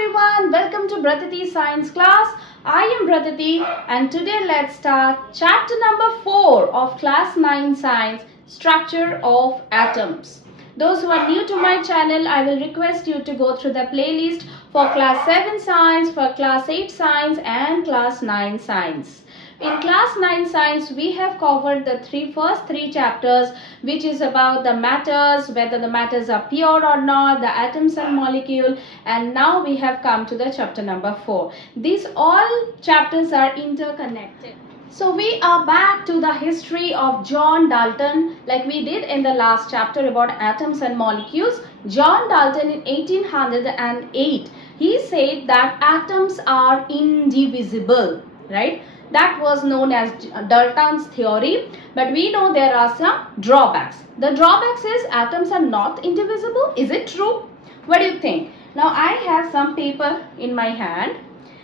everyone, welcome to Bratati Science class. I am Bratati and today let's start chapter number 4 of class 9 science, structure of atoms. Those who are new to my channel, I will request you to go through the playlist for class 7 science, for class 8 science and class 9 science. In class 9 science, we have covered the first three chapters, which is about the matters, whether the matters are pure or not, the atoms and molecule, and now we have come to the chapter number 4. These all chapters are interconnected. So we are back to the history of John Dalton, like we did in the last chapter about atoms and molecules. John Dalton in 1808, he said that atoms are indivisible, right? That was known as Dalton's theory, but we know there are some drawbacks. The drawbacks is atoms are not indivisible. Is it true? What do you think? Now I have some paper in my hand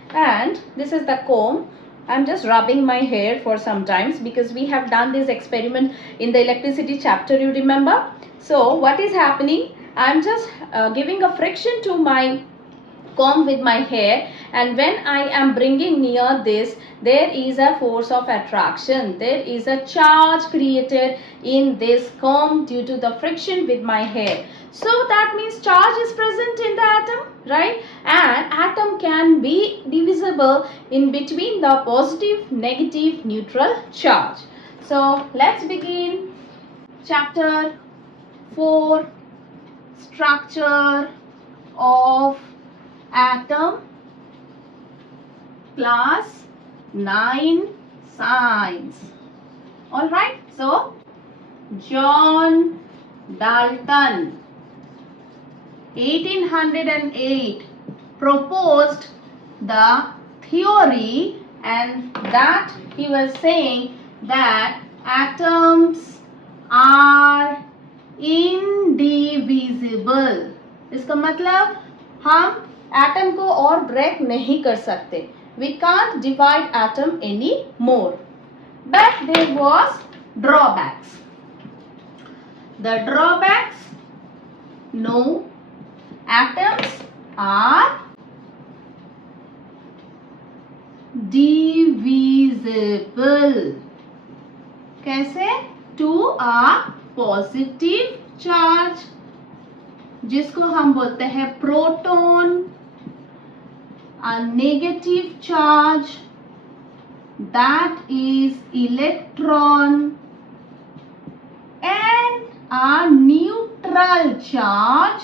and this is the comb. I'm just rubbing my hair for some times because we have done this experiment in the electricity chapter, you remember? So what is happening? I'm just giving a friction to my comb with my hair, and when I am bringing near this, there is a force of attraction. There is a charge created in this comb due to the friction with my hair. So that means charge is present in the atom, right? And atom can be divisible in between the positive, negative, neutral charge. So let's begin chapter 4, structure of atom, class 9 science. Alright, so John Dalton 1808 proposed the theory, and that he was saying that atoms are indivisible. इसका मतलब हम atom को और break नहीं कर सकते. We can't divide atom anymore. But there was drawbacks. The drawbacks: no, atoms are divisible. कैसे? To a positive charge, जिसको हम बोलते हैं proton, a negative charge, that is electron, and a neutral charge,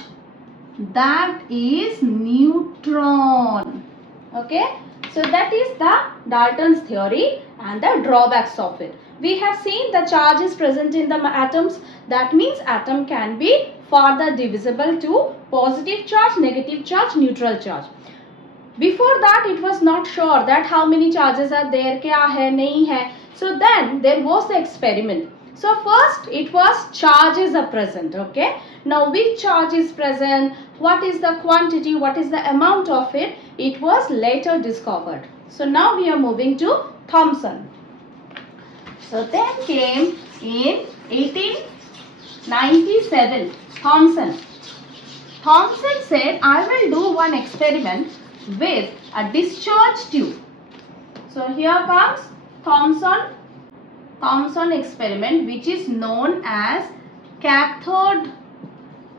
that is neutron. Okay, so that is the Dalton's theory and the drawbacks of it. We have seen the charge is present in the atoms. That means atom can be further divisible to positive charge, negative charge, neutral charge. Before that, it was not sure that how many charges are there, kya hai, nahi hai. So then there was the experiment. So first it was charges are present, okay. Now which charge is present, what is the quantity, what is the amount of it, it was later discovered. So now we are moving to Thomson. So then came in 1897 Thomson. Thomson said, I will do one experiment with a discharge tube. So here comes Thomson experiment, which is known as cathode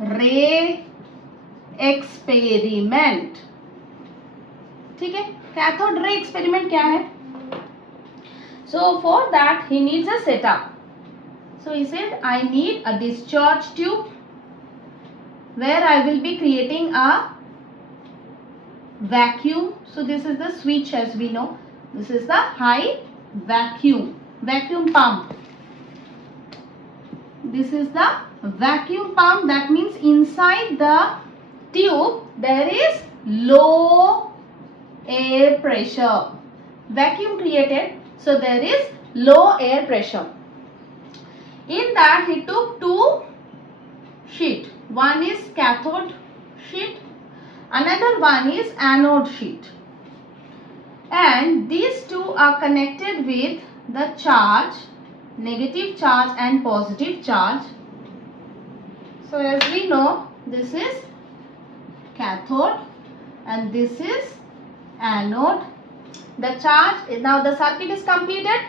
ray experiment. ठीक है, cathode ray experiment क्या है? So for that he needs a setup. So he said, I need a discharge tube where I will be creating a vacuum. So this is the switch, as we know. This is the high vacuum pump. This is the vacuum pump. That means inside the tube there is low air pressure. Vacuum created, so there is low air pressure. In that he took two sheet. One is cathode sheet, another one is anode sheet, and these two are connected with the charge, negative charge and positive charge. So as we know, this is cathode and this is anode. The charge is now the circuit is completed.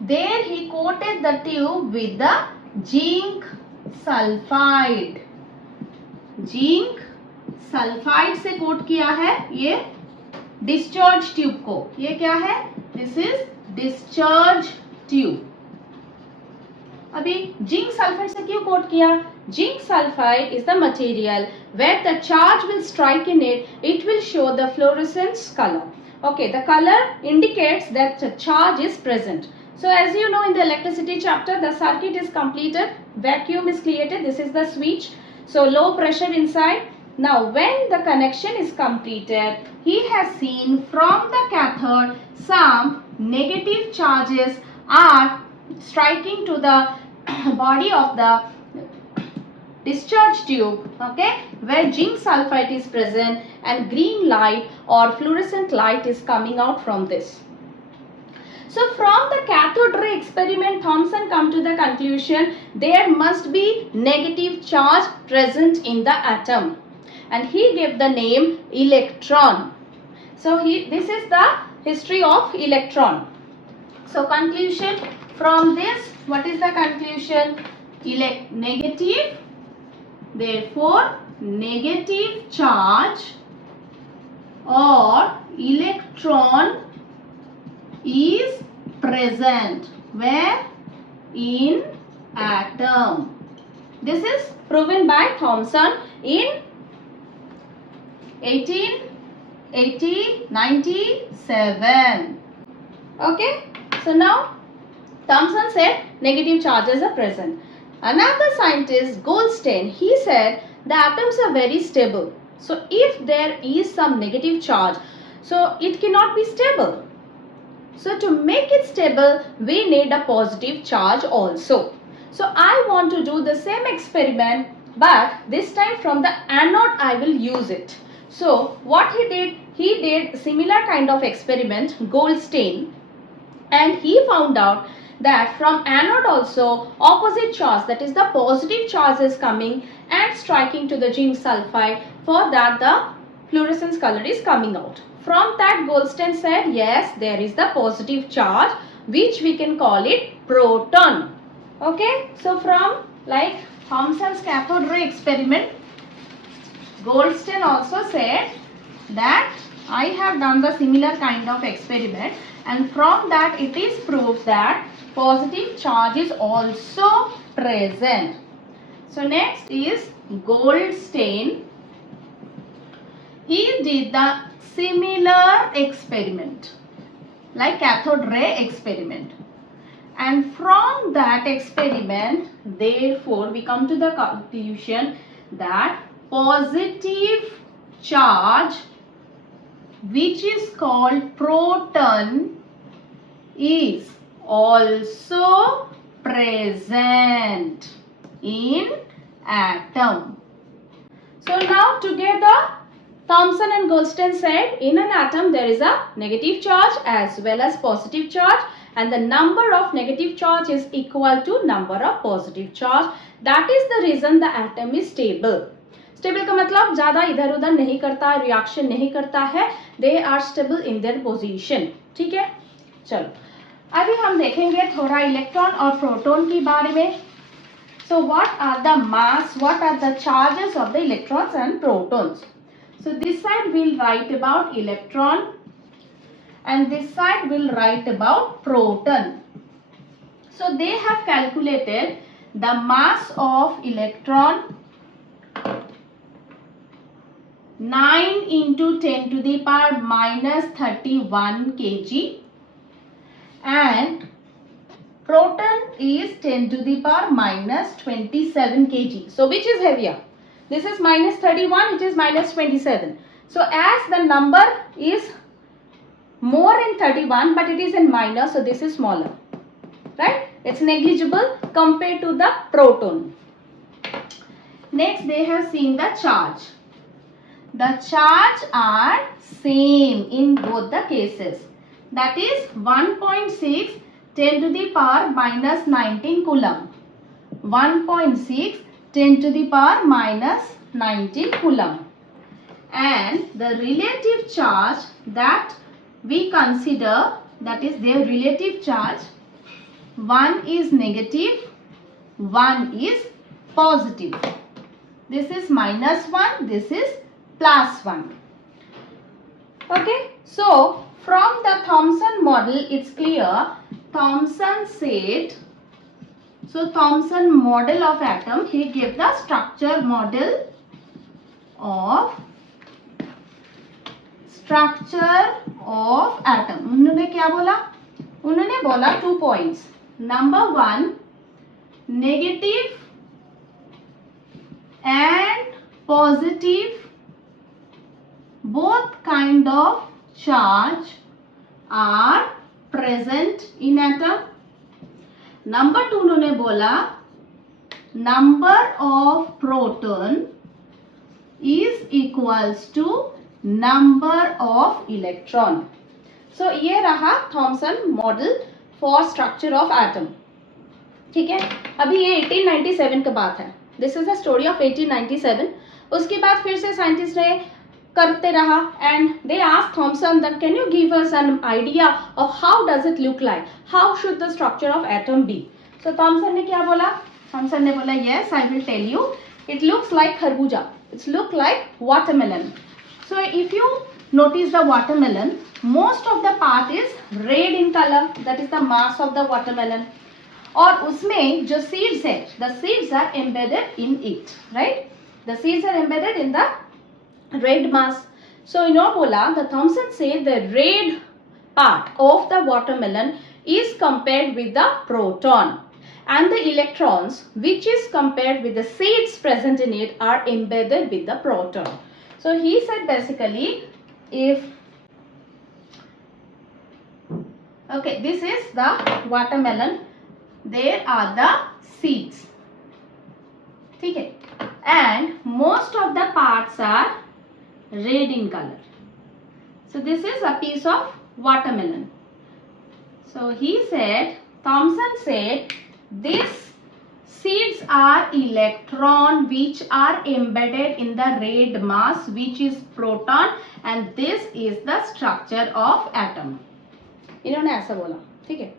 There he coated the tube with the zinc sulfide. Zinc sulphide से coat किया है ये discharge tube को. ये क्या है? This is discharge tube. अभी zinc sulphide से क्यों कोट किया? Zinc sulphide is the material where the charge will strike in it, it will show the fluorescence color. Okay, the color indicates that the charge is present. So as you know, in the electricity chapter, the circuit is completed, vacuum is created, this is the switch. So low pressure inside. Now when the connection is completed, he has seen from the cathode some negative charges are striking to the body of the discharge tube, okay, where zinc sulfide is present and green light or fluorescent light is coming out from this. So from the cathode ray experiment, Thomson come to the conclusion there must be negative charge present in the atom, and he gave the name electron. So this is the history of electron. So conclusion from this, what is the conclusion? Negative, therefore negative charge or electron is present where? In atom. This is proven by Thomson in 1897. Okay, so now Thomson said negative charges are present. Another scientist, Goldstein, he said the atoms are very stable. So if there is some negative charge, so it cannot be stable. So to make it stable, we need a positive charge also. So I want to do the same experiment, but this time from the anode I will use it. So what he did similar kind of experiment, Goldstein, and he found out that from anode also opposite charge, that is the positive charge is coming and striking to the zinc sulfide. For that the fluorescence color is coming out. From that Goldstein said yes, there is the positive charge which we can call it proton. Okay, so from like Thomson's cathode ray experiment, Goldstein also said that I have done the similar kind of experiment, and from that it is proved that positive charge is also present. So next is Goldstein. He did the similar experiment like cathode ray experiment, and from that experiment therefore we come to the conclusion that positive charge which is called proton is also present in atom. So now together Thomson and Goldstein said in an atom there is a negative charge as well as positive charge, and the number of negative charge is equal to number of positive charge. That is the reason the atom is stable. Stable का मतलब ज़्यादा इधर उधर नहीं करता, reaction नहीं करता है. They are stable in their position. ठीक है, चलो अभी हम देखेंगे थोड़ा इलेक्ट्रॉन और प्रोटॉन के बारे में. So what are the mass, what are the charges of the electrons and protons? So this side we'll write about electron and this side we'll write about proton. So they have calculated the mass of electron 9 into 10 to the power minus 31 kg and proton is 10 to the power minus 27 kg. So which is heavier? This is minus 31, it is minus 27. So as the number is more in 31 but it is in minus, so this is smaller, right? It's negligible compared to the proton. Next they have seen the charge. The charge are same in both the cases. That is 1.6 10 to the power minus 19 coulomb. 1.6 10 to the power minus 19 coulomb. and the relative charge that we consider, that is their relative charge, one is negative, one is positive. This is -1, this is +1. Okay, so from the Thomson model it's clear. Thomson said, so Thomson model of atom, he gave the structure model of atom. उन्होंने क्या बोला? उन्होंने बोला 2 points. Number 1, negative and positive both kind of charge are present in atom. Number 2 उन्होंने बोला number of proton is equals to number of electron. So ये रहा Thomson model for structure of atom. ठीक है, अभी ये 1897 का बात है. This is the story of 1897. उसके बाद फिर से साइंटिस्ट ने करते रहा and they asked Thomson that can you give us an idea of how does it look like, how should the structure of atom be. So Thomson ने क्या बोला? Thomson ने बोला yes, I will tell you. It looks like खरबूजा. It looks like watermelon. So if you notice the watermelon, most of the part is red in color. That is the mass of the watermelon. और उसमें जो seeds है, the seeds are embedded in it, right? The seeds are embedded in the red mass. So इन्होंने बोला, the Thomson said the red part of the watermelon is compared with the proton, and the electrons which is compared with the seeds present in it are embedded with the proton. So he said basically, if okay, this is the watermelon, there are the seeds, ठीक है, and most of the parts are red in color. So this is a piece of watermelon. So he said, Thomson said, these seeds are electron which are embedded in the red mass which is proton, and this is the structure of atom. इन्होंने ऐसा बोला, ठीक है.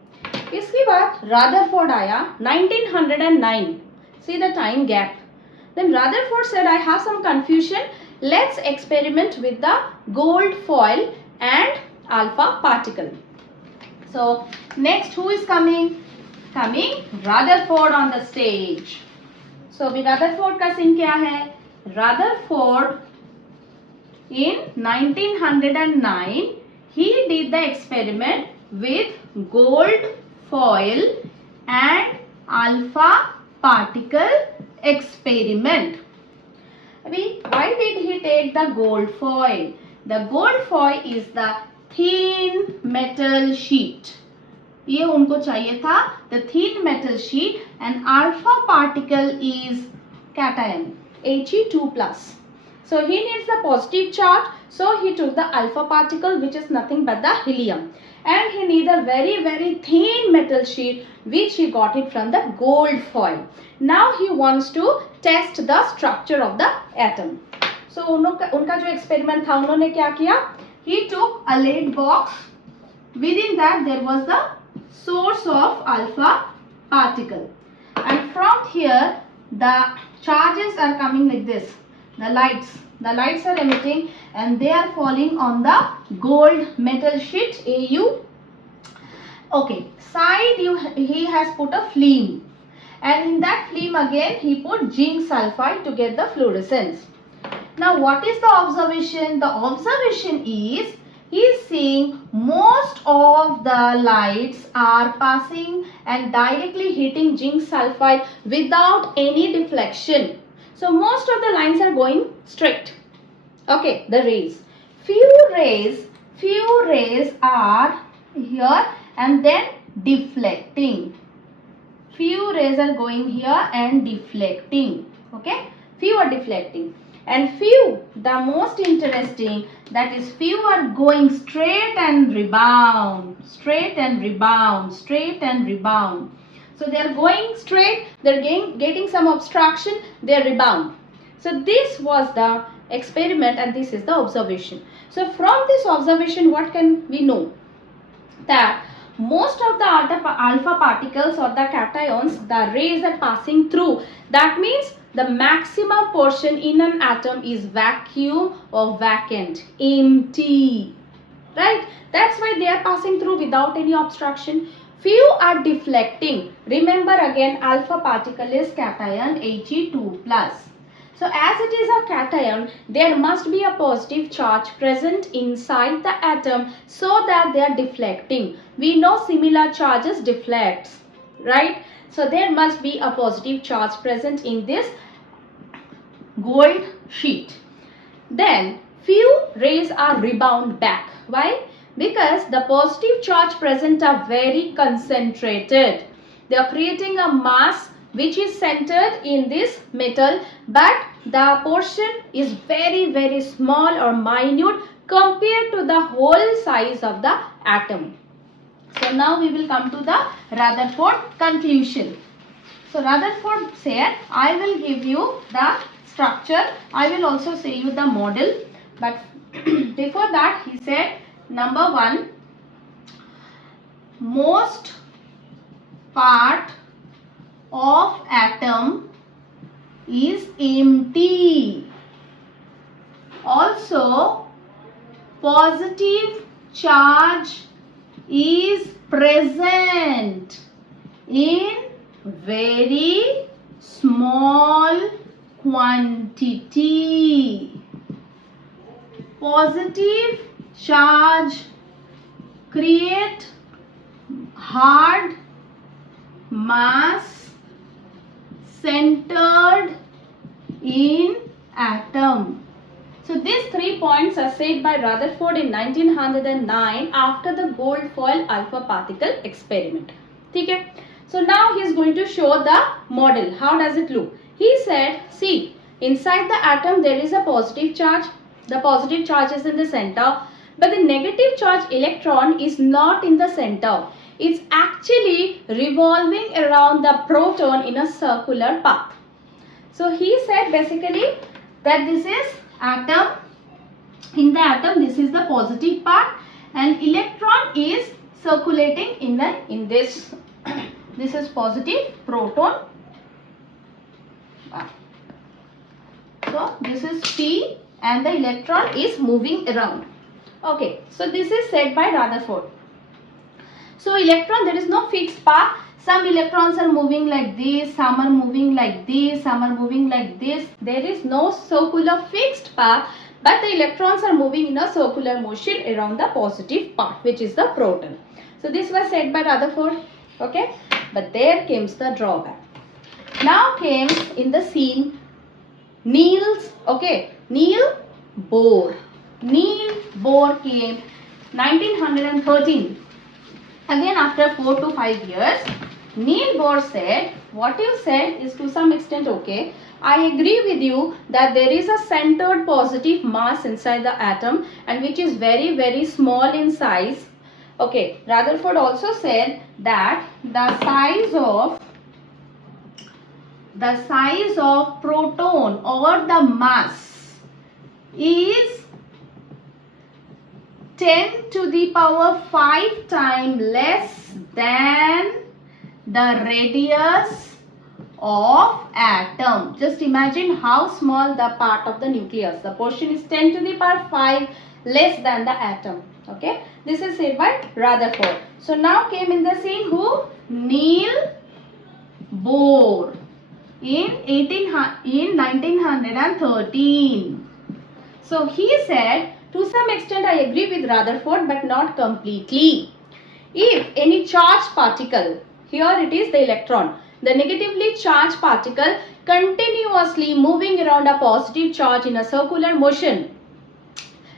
इसके बाद Rutherford आया 1909. See the time gap. Then Rutherford said, I have some confusion. Let's experiment with the gold foil and alpha particle. So next who is coming? Coming Rutherford on the stage. So अभी Rutherford का scene क्या है? Rutherford in 1909 he did the experiment with gold foil and alpha particle experiment. Why did he take the gold foil? The gold foil is the thin metal sheet. ये उनको चाहिए था, the thin metal sheet, and alpha particle is cation, He2+. So he needs the positive charge, so he took the alpha particle which is nothing but the helium, and he needs a very very thin metal sheet which he got it from the gold foil. Now he wants to test the structure of the atom. So उनका जो experiment था, उन्होंने क्या किया? He took a lead box. Within that there was the source of alpha particle, and from here the charges are coming like this. The lights are emitting and they are falling on the gold metal sheet Au. Okay, side he has put a flame, and in that flame again he put zinc sulfide to get the fluorescence. Now what is the observation? The observation is he is seeing most of the lights are passing and directly hitting zinc sulfide without any deflection. So most of the lines are going straight. Okay, the rays. Few rays are here and then deflecting. Few rays are going here and deflecting. Okay, few are deflecting. And few, the most interesting, that is few are going straight and rebound, straight and rebound, straight and rebound. So they are going straight, they are getting some obstruction, they rebound. So this was the experiment and this is the observation. So from this observation, what can we know? That most of the alpha particles or the cations, the rays are passing through. That means the maximum portion in an atom is vacuum or vacant, empty, right? That's why they are passing through without any obstruction. Few are deflecting. Remember again, alpha particle is cation He2+. So as it is a cation, there must be a positive charge present inside the atom so that they are deflecting. We know similar charges deflects, right? So there must be a positive charge present in this gold sheet. Then few rays are rebound back. Why? Because the positive charge present are very concentrated. They are creating a mass which is centered in this metal, but the portion is very small or minute compared to the whole size of the atom. So now we will come to the Rutherford conclusion. So Rutherford said, I will give you the structure, I will also say you the model, but before that he said, number 1, most part of atom is empty. Also, positive charge is present in very small quantity. Positive charge create hard mass centered in atom. So these 3 points are said by Rutherford in 1909 after the gold foil alpha particle experiment. Okay? So now he is going to show the model. How does it look? He said, see, inside the atom there is a positive charge. The positive charge is in the center, but the negative charge electron is not in the center. It's actually revolving around the proton in a circular path. So he said basically that this is atom. In the atom, this is the positive part, and electron is circulating in this. This is positive proton. So this is P, and the electron is moving around. Okay, so this is said by Rutherford. So electron, there is no fixed path. Some electrons are moving like this, some are moving like this, some are moving like this. There is no circular fixed path, but the electrons are moving in a circular motion around the positive part, which is the proton. So this was said by Rutherford. Okay, but there comes the drawback. Now came in the scene Niels Bohr. Niels Bohr came 1913. Again after 4 to 5 years, Niels Bohr said, what you said is to some extent okay. I agree with you that there is a centered positive mass inside the atom and which is very small in size. Okay, Rutherford also said that the size of proton or the mass is 10 to the power 5 times less than the radius of atom. Just imagine how small the part of the nucleus. The portion is 10 to the power 5 less than the atom. Okay, this is said by Rutherford. So now came in the scene who? Niels Bohr in 1913. So he said, to some extent I agree with Rutherford but not completely. If any charged particle, here it is the electron, the negatively charged particle continuously moving around a positive charge in a circular motion,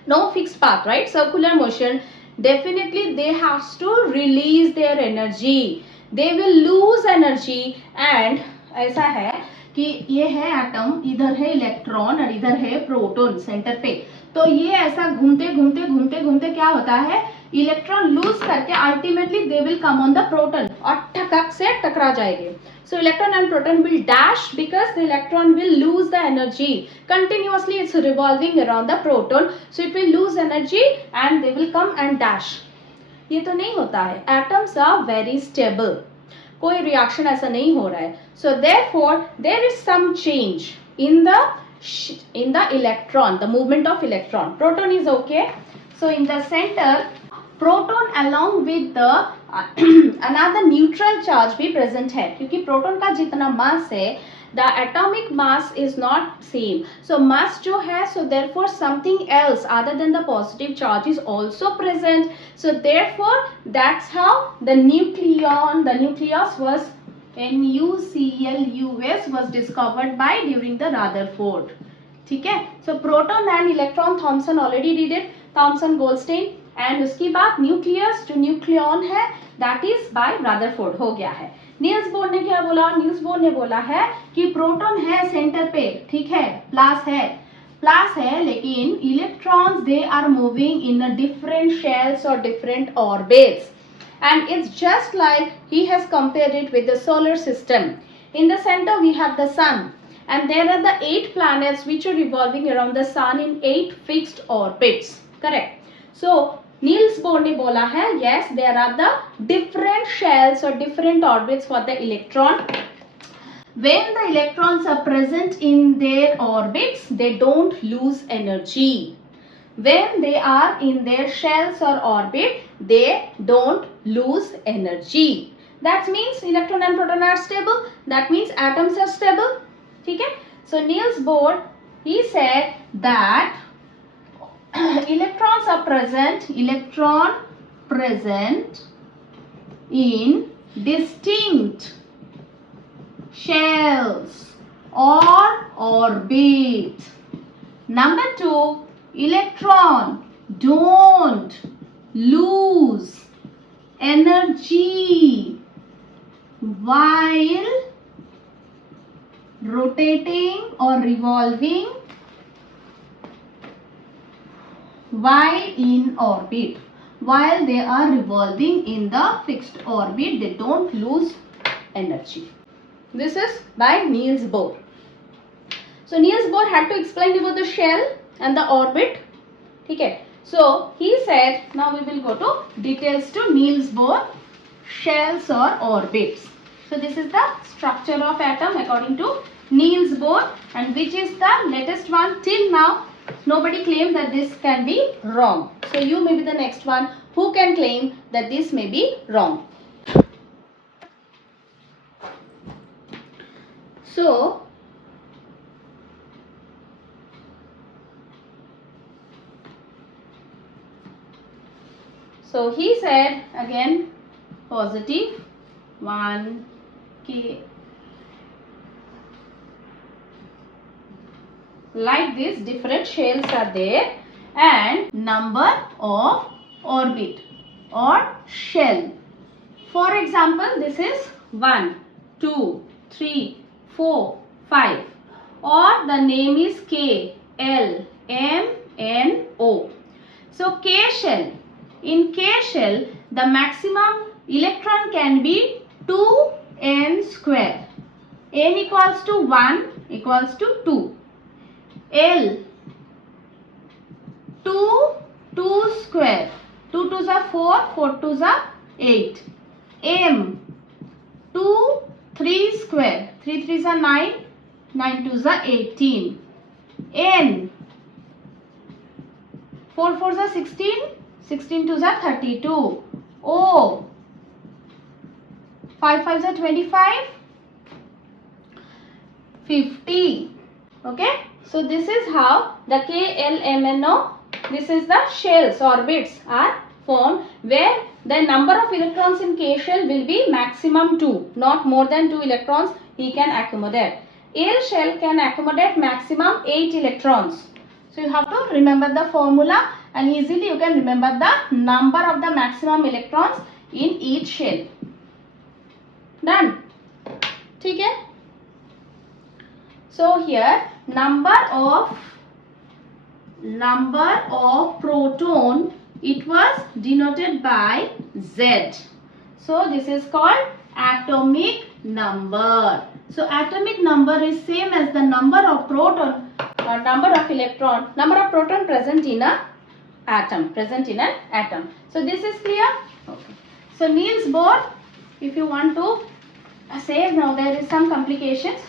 no fixed path, right? Circular motion, definitely they have to release their energy. They will lose energy and ऐसा है कि ये है atom, इधर है electron और इधर है प्रोटॉन सेंटर पे. तो ये ऐसा घूमते घूमते क्या होता है, इलेक्ट्रॉन लूज करके ultimately they will come on the proton और ठकक से टकरा जाएंगे. So electron and proton will dash because the electron will lose the energy. Continuously it's revolving around the proton, so it will lose energy and they will come and dash. ये तो नहीं होता है. Atoms are very stable. कोई reaction ऐसा नहीं हो रहा है. So therefore there is some change in the electron, the movement of electron. Proton is okay. So in the center, proton along with the another neutral charge भी present है, क्योंकि proton का जितना mass है, the atomic mass is not same. So mass जो है, so therefore something else other than the positive charge is also present. So therefore that's how the nucleus was NuClus was discovered by during the Rutherford. ठीक है. So proton and electron Thomson already did it, Thomson Goldstein. And उसके बाद nucleus जो nucleon है that is by Rutherford हो गया है. Niels Bohr ने क्या बोला? नील्स बोर ने बोला है कि प्रोटॉन है सेंटर पे, ठीक है, प्लस है लेकिन electrons they are moving in a different shells और different orbits. And it's just like he has compared it with the solar system. In the center we have the sun and there are the 8 planets which are revolving around the sun in 8 fixed orbits. Correct. So Niels Bohr ने बोला है yes there are the different shells or different orbits for the electron. When the electrons are present in their orbits they don't lose energy. When they are in their shells or orbit, they don't lose energy. That means electron and proton are stable. That means atoms are stable. ठीक है? So Niels Bohr, he said that electrons are present in distinct shells or orbit. Number 2, electron don't lose energy while rotating or revolving while in orbit. While they are revolving in the fixed orbit they don't lose energy. This is by Niels Bohr. So Niels Bohr had to explain about the shell and the orbit. ठीक है. So he said, now we will go to details to Niels Bohr shells or orbits. So this is the structure of atom according to Niels Bohr, and which is the latest one. Till now nobody claimed that this can be wrong. So you may be the next one who can claim that this may be wrong. So he said again positive 1 K, like this different shells are there and number of orbit or shell. For example, this is 1 2 3 4 5 or the name is K L M N O. So K shell. In K shell, the maximum electron can be 2n square. N equals to 1 equals to 2. L 2 square. 2 2s are 4, 4 2s are 8. M 2 3 square. 3 3s are 9, 9 2s are 18. N 4 4s are 16. 16 2s are 32. O 5 5s are 25. 50. Okay. So this is how the K L M N O, this is the shells, orbits are formed where the number of electrons in K shell will be maximum 2, not more than 2 electrons he can accommodate. L shell can accommodate maximum 8 electrons. So you have to remember the formula and easily you can remember the number of the maximum electrons in each shell. Done. ठीक है? So here number of proton it was denoted by Z. So this is called atomic number. So atomic number is same as the number of proton or number of electron, number of proton present in a atom, So this is clear? Okay. So Niels Bohr, if you want to say now there is some complications,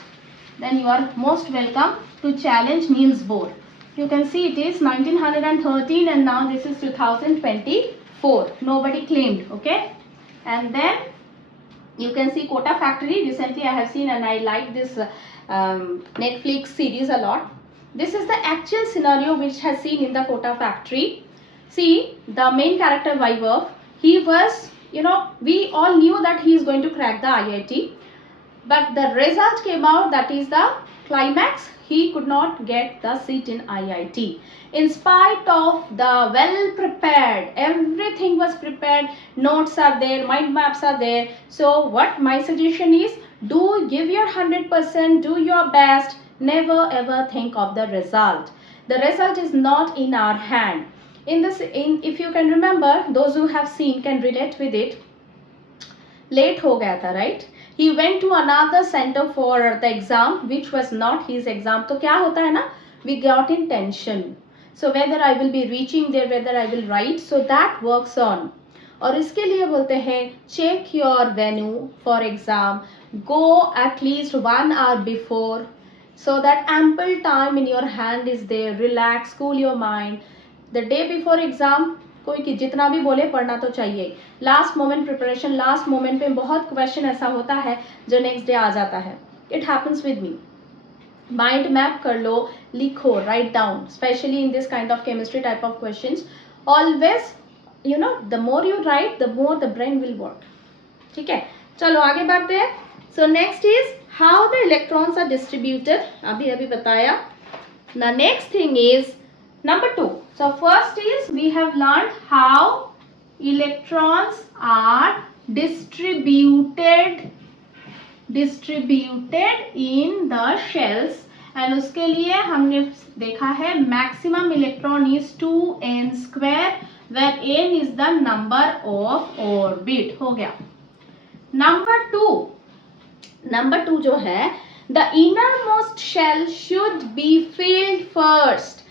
then you are most welcome to challenge Niels Bohr. You can see it is 1913 and now this is 2024. Nobody claimed, okay? And then you can see Quota Factory. Recently I have seen and I like this Netflix series a lot. This is the actual scenario which has seen in the Quota Factory. See, the main character Vaibhav, he was, we all knew that he is going to crack the IIT. But the result came out, that is the climax, he could not get the seat in IIT. In spite of the well prepared, everything was prepared, notes are there, mind maps are there. So what my suggestion is, give your 100%, do your best, never ever think of the result. The result is not in our hand. If you can remember, those who have seen can relate with it. Late ho gaya tha, right? He went to another center for the exam which was not his exam. तो क्या होता है ना, we got in tension. So whether I will be reaching there, whether I will write, so that works on. और इसके लिए बोलते हैं check your venue for exam, go at least 1 hour before so that ample time in your hand is there, relax, cool your mind. The day before exam कोई कि जितना भी बोले पढ़ना तो चाहिए. Last moment preparation, last moment पे बहुत क्वेश्चन ऐसा होता है जो नेक्स्ट डे आ जाता है. It happens with me. Mind map कर लो, लिखो, write down, specially in this kind of chemistry type of questions. Always the more you write the more the brain will work. ठीक है, चलो आगे बढ़ते हैं. So next is how the electrons are distributed. अभी बताया. The next thing is number 2. So first is we have learned how electrons are distributed in the shells, and उसके लिए हमने देखा है maximum electron is 2n square where n is the number of orbit. हो गया. Number 2 जो है, the innermost shell should be filled first.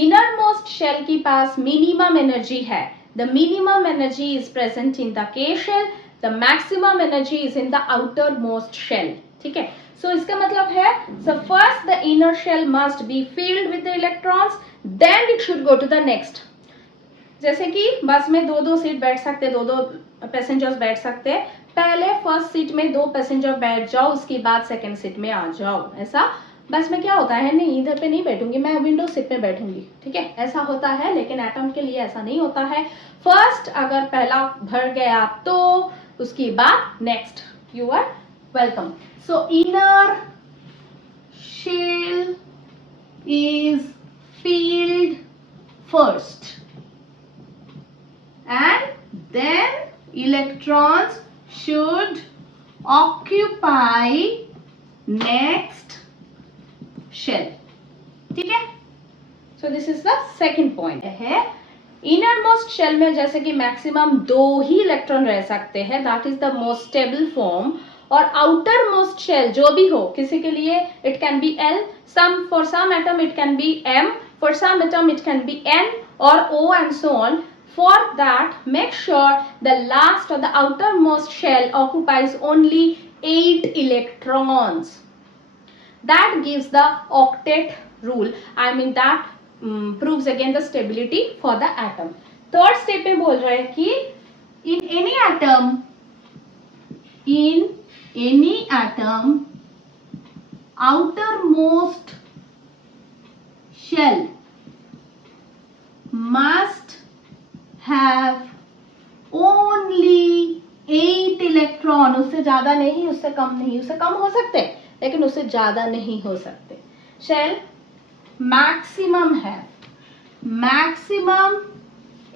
Innermost shell के पास minimum energy है. The minimum energy is present in the K shell. The maximum energy is in the outermost shell. ठीक है. So इसका मतलब है, so first the inner shell must be filled with the electrons, then it should go to the next. जैसे कि बस में 2 seat बैठ सकते, 2 पैसेंजर्स बैठ सकते. पहले फर्स्ट सीट में 2 पैसेंजर बैठ जाओ, उसके बाद सेकेंड सीट में आ जाओ. ऐसा बस में क्या होता है, नहीं इधर पे नहीं बैठूंगी, मैं विंडो सीट पे बैठूंगी. ठीक है, ऐसा होता है. लेकिन एटम के लिए ऐसा नहीं होता है. फर्स्ट अगर पहला भर गया तो उसके बाद next. You are welcome. So inner shell is filled first and then electrons should occupy next shell. ठीक है. So this is the second point है. Innermost shell में जैसे कि मैक्सिमम 2 ही इलेक्ट्रॉन रह सकते हैं, that is the most stable form. और outermost shell जो भी हो, किसी के लिए it can be L, for some atom it can be M, for some atom it can be N or O and so on. For that, make sure the last or the outermost shell occupies only 8 electrons. That gives the octet rule. I mean that proves again the stability for the atom. Third step में बोल रहा है कि in any atom, outermost shell must have only 8 electron. उससे ज्यादा नहीं, उससे कम नहीं. उससे कम हो सकते लेकिन उससे ज्यादा नहीं हो सकते. शेल मैक्सिमम है, मैक्सिमम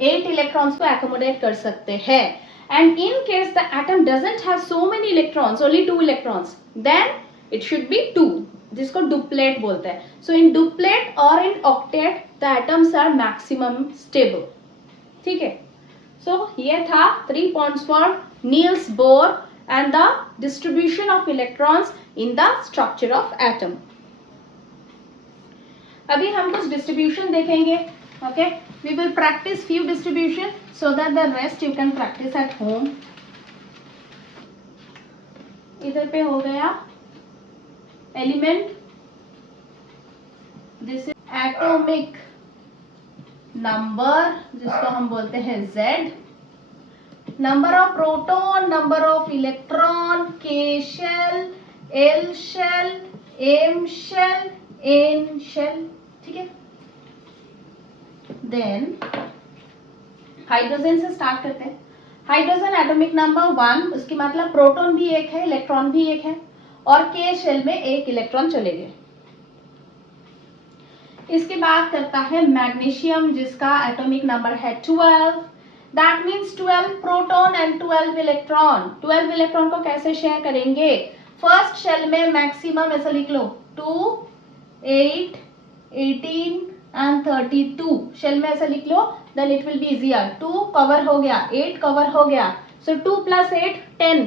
8 इलेक्ट्रॉन्स को एकोमोडेट कर सकते हैं. And in case the atom doesn't have so many electrons, only 2 electrons, then it should be 2, जिसको डुप्लेट बोलते हैं. सो इन डुप्लेट और in octet the atoms are maximum stable. ठीक है. सो ये था 3 points for Niels Bohr and the distribution of electrons in the structure of atom. अभी हम कुछ डिस्ट्रीब्यूशन देखेंगे. Okay, we will practice few distribution so that the rest you can practice at home. इधर पे हो गया element, this is atomic number जिसको हम बोलते हैं Z. Number of proton, number of electron, K shell, L shell, M shell, N shell. ठीक है. देन हाइड्रोजन से स्टार्ट करते हैं. हाइड्रोजन एटॉमिक नंबर 1, उसकी मतलब प्रोटॉन भी एक है, इलेक्ट्रॉन भी एक है, और K शेल में एक इलेक्ट्रॉन चले गए. इसके बाद करता है मैग्नीशियम जिसका एटॉमिक नंबर है 12. That means 12 proton and 12 electron. 12 electron को कैसे शेयर करेंगे? फर्स्ट शेल में मैक्सिमम ऐसा लिख लो 2, 8, 18 एंड 32. शेल में ऐसा लिख लो, then it will be easier. 2 cover हो गया, 8 कवर हो गया, सो 2 + 8 10.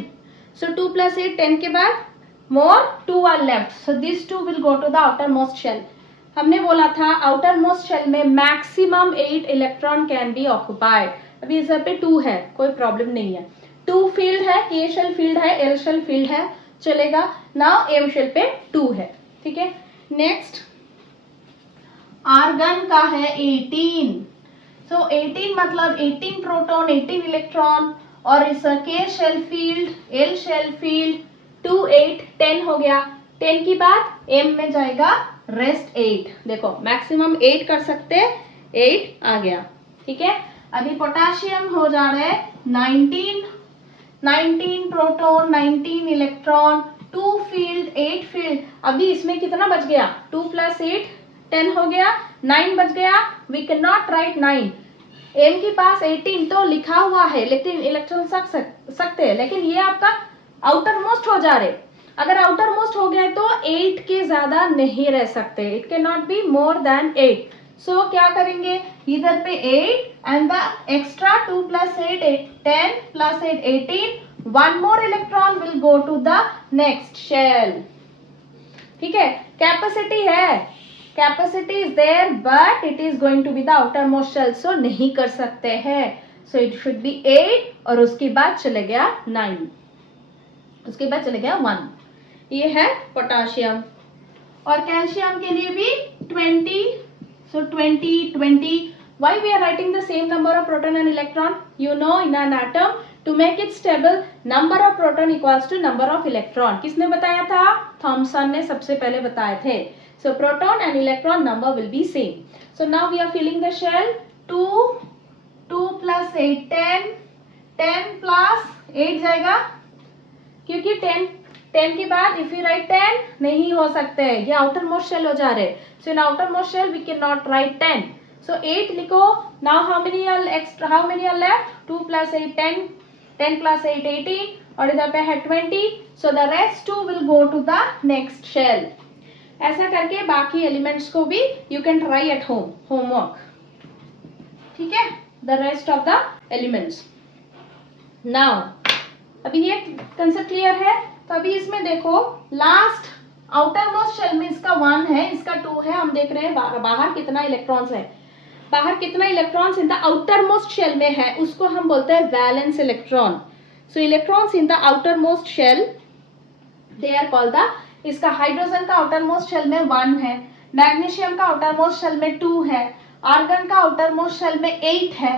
सो 2 + 8 10 के बाद more 2 are left, so these 2 will go to the outermost shell. हमने बोला था आउटर मोस्ट शेल में maximum 8 electron can be occupied. अभी इस पे 2 है, कोई प्रॉब्लम नहीं है. 2 फील्ड है, K शेल फील्ड है, L शेल फील्ड है, चलेगा. नाउ M शेल पे 2 है. ठीक है. नेक्स्ट आर्गन का है 18. सो 18 मतलब 18 प्रोटॉन, 18 इलेक्ट्रॉन, और इस K shell filled, L shell filled, 2, 8, 10 हो गया. 10 की बाद M में जाएगा रेस्ट 8. देखो मैक्सिमम 8 कर सकते, 8 आ गया. ठीक है. अभी पोटेशियम हो जा रहा है 19. 19 प्रोटॉन, 19 इलेक्ट्रॉन, 2 फील्ड, 8 फील्ड. अभी इसमें कितना बच गया? 2 + 8 10 हो गया, 9 बच गया. We can not write 9. M के पास 18 तो लिखा हुआ है, लेकिन इलेक्ट्रॉन सकते हैं, लेकिन ये आपका आउटर मोस्ट हो जा रहे. अगर आउटर मोस्ट हो गया तो 8 के ज्यादा नहीं रह सकते. It can not be more than 8. So क्या करेंगे? इधर पे 8 and the extra 2 + 8 10 + 8 18. One more electron will go to the next shell. ठीक है. कैपेसिटी है, capacity is there, but it is going to be the outer most shell, so नहीं कर सकते हैं. सो इट शुड बी 8 और उसके बाद चले गया 9, उसके बाद चले गया 1. ये है पोटेशियम. और कैल्शियम के लिए भी 20. So 20 20. Why we are writing the same number of proton and electron? You know in an atom to make it stable, number of proton equals to number of electron. किसने बताया था? Thomson ने सबसे पहले बताए थे. So proton and electron number will be same. So now we are filling the shell. 2 + 8 10. 10 + 8 जाएगा, क्योंकि 10 के बाद इफ यू राइट 10 नहीं हो सकते, ये आउटर मोस्ट शेल हो जा रहे. So in outer most shell we can not write 10. So 8 लिखो. Now how many are left? 2 + 8 10, 10 + 8 18, और इधर पे है 20. So the rest 2 will go to the next shell. ऐसा करके बाकी एलिमेंट्स को भी you can try at home, homework. ठीक है. The rest of the elements. Now अभी ये कंसेप्ट क्लियर है. तो अभी इसमें देखो लास्ट आउटर मोस्ट शेल में इसका 1 है, इसका 2 है. हम देख रहे हैं बाहर कितना इलेक्ट्रॉन्स है. बाहर कितना electrons in the outer most shell में है, उसको हम बोलते हैं valence electron. So electrons in the outer most shell they are called the. इसका हाइड्रोजन का आउटर मोस्ट शेल में 1 है, मैग्नीशियम का आउटर मोस्ट शेल में 2 है, आर्गन का आउटर मोस्ट शेल में 8 है,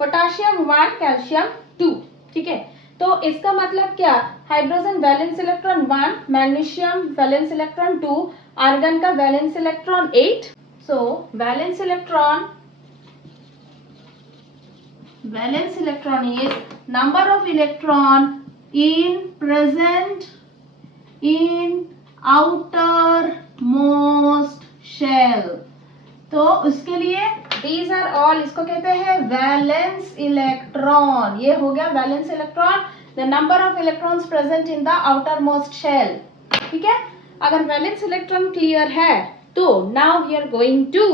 पोटेशियम 1, कैल्शियम 2. ठीक है. तो इसका मतलब क्या? Hydrogen valence electron 1, magnesium valence electron 2, argon का valence electron 8. So valence electron is number of electron in present in outermost shell. तो उसके लिए these are all, इसको कहते हैं वैलेंस इलेक्ट्रॉन. ये हो गया valence electron, the number of electrons present in the outermost shell. ठीक है. अगर वैलेंस इलेक्ट्रॉन क्लियर है तो now we are going to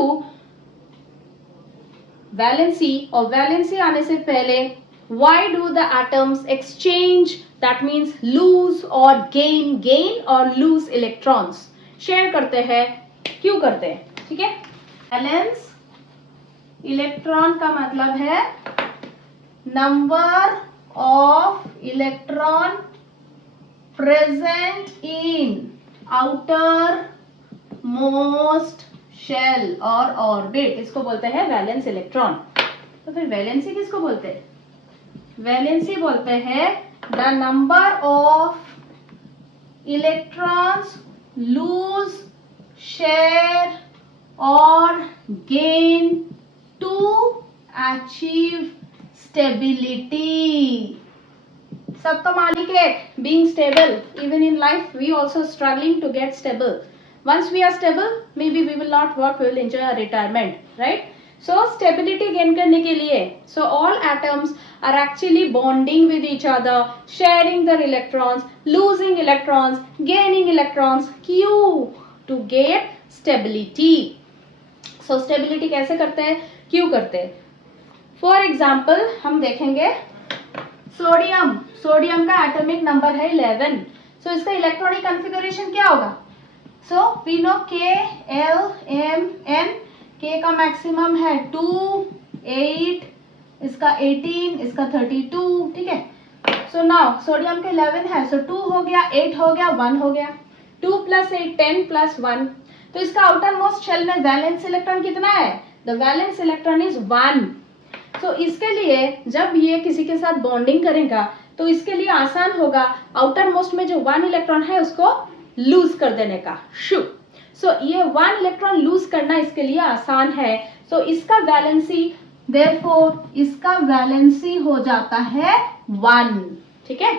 valency और वैलेंसी आने से पहले why do the atoms exchange, that means lose और गेन और लूज इलेक्ट्रॉन्स, शेयर करते हैं, क्यों करते हैं, ठीक है। वैलेंस इलेक्ट्रॉन का मतलब है number of electron present in outer most shell और ऑर्बिट, इसको बोलते हैं वैलेंस इलेक्ट्रॉन। तो फिर वैलेंसी किसको बोलते हैं? वैलेंसी बोलते हैं the number of electrons loose, share और गेन टू अचीव स्टेबिलिटी। सब तो मालिक है being stable. Even in life we also struggling to get stable. Once we are stable, maybe we will not work, we will enjoy our retirement, right? So stability gain करने के लिए, so all atoms are actually bonding with each other, sharing their electrons, losing electrons, gaining electrons. क्यों? To get stability. So stability कैसे करते हैं, क्यों करते हैं? For example हम देखेंगे सोडियम का एटॉमिक नंबर है 11, सो इसका इलेक्ट्रॉनिक कॉन्फ़िगरेशन क्या होगा? So we know K L M N, K का मैक्सिमम है 2, 8, इसका 18, इसका 32, ठीक है। सो नाउ सोडियम के 11 है, सो 2 हो गया, 8 हो गया, 1 हो गया, 2 + 8 10 + 1। तो इसका आउटर मोस्ट शेल में वैलेंस इलेक्ट्रॉन कितना है? The valence electron is 1। तो इसके लिए जब ये किसी के साथ बॉन्डिंग करेगा तो इसके लिए आसान होगा आउटर मोस्ट में जो 1 इलेक्ट्रॉन है उसको लूज कर देने का, शू। सो ये 1 इलेक्ट्रॉन लूज करना इसके लिए आसान है, सो इसका वैलेंसी, देयरफॉर इसका वैलेंसी हो जाता है 1, ठीक है।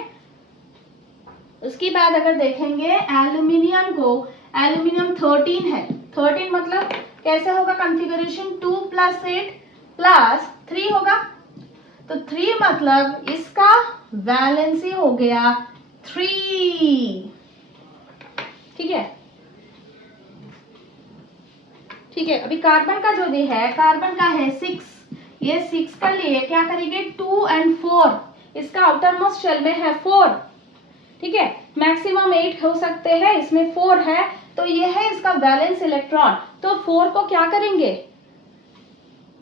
उसके बाद अगर देखेंगे एल्यूमिनियम को, एल्यूमिनियम 13 है, 13 मतलब कैसे होगा कॉन्फ़िगरेशन? 2 + 8 + 3 होगा, तो 3 मतलब इसका वैलेंसी हो गया 3, ठीक है। ठीक है, अभी कार्बन का जो भी है, कार्बन का है 6, ये 6 का लिए क्या करेंगे? 2 और 4, इसका आउटर मोस्ट शेल में है 4, ठीक है। मैक्सिमम 8 हो सकते हैं, इसमें 4 है, तो ये है इसका वैलेंस इलेक्ट्रॉन। तो 4 को क्या करेंगे?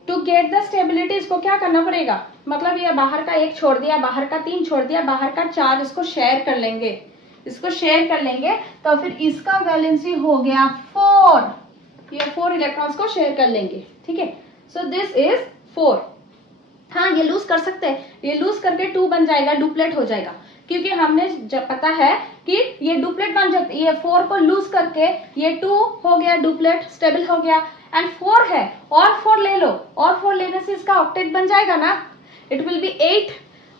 टू गेट द स्टेबिलिटी इसको क्या करना पड़ेगा? मतलब ये बाहर का 1 छोड़ दिया, बाहर का 3 छोड़ दिया, बाहर का 4, इसको शेयर कर लेंगे, इसको शेयर कर लेंगे, तो फिर इसका वैलेंसी हो गया 4, ये 4 इलेक्ट्रॉन्स को शेयर कर लेंगे, ठीक है। सो दिस इज 4। हाँ, ये लूज कर सकते हैं, ये लूज करके 2 बन जाएगा, डुप्लेट हो जाएगा, क्योंकि हमने जब पता है कि ये डुप्लेट बन जाते, ये 4 को लूज करके ये 2 हो गया, डुप्लेट स्टेबल हो गया, एंड 4 है, और 4 ले लो, और 4 लेने से इसका ऑक्टेट बन जाएगा ना, इट विल बी 8,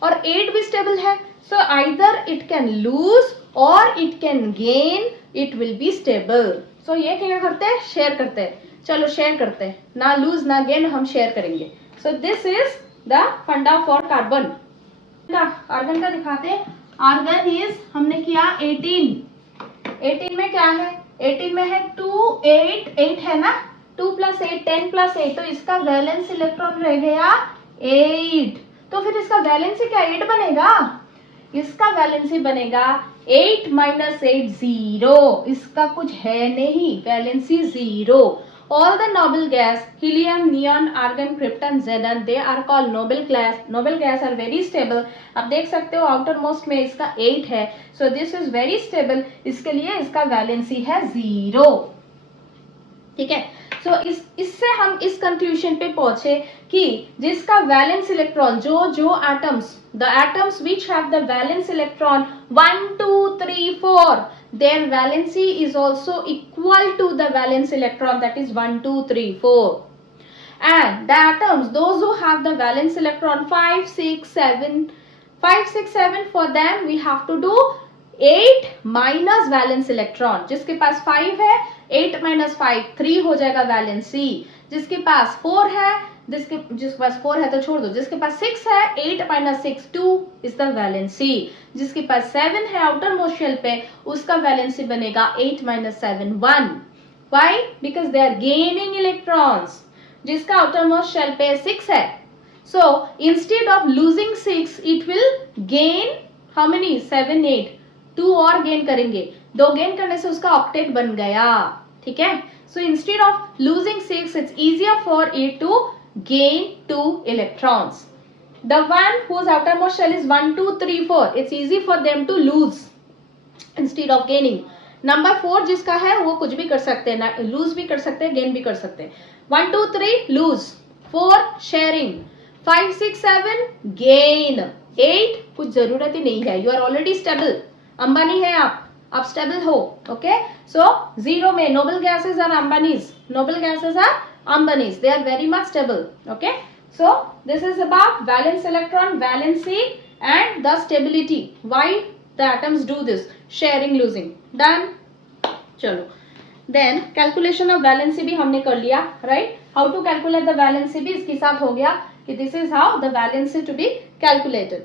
और 8 भी स्टेबल है, so either it can lose और it can gain, it will be stable. So ये क्या करते हैं? शेयर करते हैं, चलो शेयर करते हैं, ना लूज ना गेन, हम शेयर करेंगे। सो दिस इज द फंडा फॉर कार्बन। आर्गन का दिखाते हैं, आर्गन इज, हमने किया 18 में क्या है? 18 में है 2, 8 है ना, 2 + 8 10 + 8, तो इसका वैलेंस इलेक्ट्रॉन रह गया 8, तो फिर इसका वैलेंसी क्या 8 बनेगा? इसका वैलेंसी बनेगा 8 - 8 0, इसका कुछ है नहीं, valency 0। All the noble gas, helium, neon, argon, krypton, xenon, they are called noble gas. Noble gas are very stable. आप देख सकते हो outer most में इसका 8 है, so this is very stable. इसके लिए इसका वैलेंसी है 0, ठीक है। सो इससे हम इस कंक्लूजन पे पहुंचे कि जिसका वैलेंस इलेक्ट्रॉन, जो atoms, the atoms which have the valence electron 1 2 3 4, their valency is also equal to the valence electron, that is 1 2 3 4, and the atoms those who have the valence electron 5 6 7, for them we have to do 8 minus valence electron। जिसके पास 5 है, 8 - 5 3 हो जाएगा valency, जिसके पास 4 है, जिसके पास 4 है तो छोड़ दो, जिसके पास 6 है, 8 - 6 2 इज द वैलेंसी, जिसके पास 7 है आउटर मोस्ट शेल पे, उसका वैलेंसी बनेगा 8 - 7 1। Why? Because they are gaining electrons. जिसका outermost shell पे 6 है. So instead of losing 6 it will gain how many 7 8 2 और गेन करेंगे. 2 गेन करने से उसका ऑक्टेट बन गया. ठीक है. So instead of losing 6 it's easier for it to gain 2 electrons. The one whose outermost shell is 1 2 3 4 it's easy for them to lose instead of gaining. Number 4 जिसका है वो कुछ भी कर सकते हैं, लूज भी कर सकते हैं, गेन भी कर सकते हैं. 1 2 3 लूज, 4 शेयरिंग, 5 6 7 गेन, 8 कुछ जरूरत ही नहीं है. You are already stable. Ambani है आप स्टेबल हो. ओके. सो 0 में noble gases are Ambanis, noble gases are Ambanis, they are very much stable. Okay. So this is about valence electron, valency and the stability. Why the atoms do this, sharing losing. Done. चलो. Then calculation of valency भी हमने कर लिया, right? How to calculate the valency भी इसके साथ हो गया कि this is how the valency to be calculated.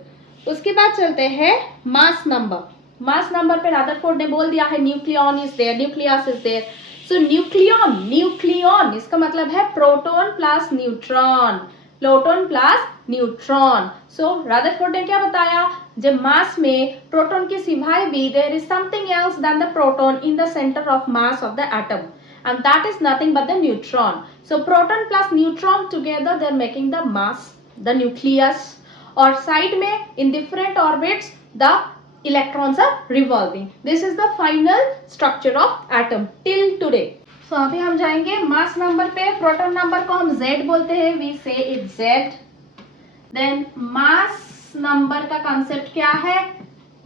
उसके बाद चलते हैं mass number. Mass number पे रदरफोर्ड ने बोल दिया है nucleon is there, nucleus is there. So nucleon इसका मतलब है proton plus neutron, proton plus neutron. So Rutherford ने क्या बताया, जब मास में प्रोटॉन के सिवाय भी there is something else than the proton in the center of mass of the atom and that is nothing but the neutron. So proton plus neutron together they are making the mass, the nucleus, और side में in different orbits the electrons are revolving. This is the final structure of atom till today. तो अभी हम जाएंगे mass number पे. Proton number को हम Z बोलते हैं, we say it Z. Then mass number का कंसेप्ट क्या है?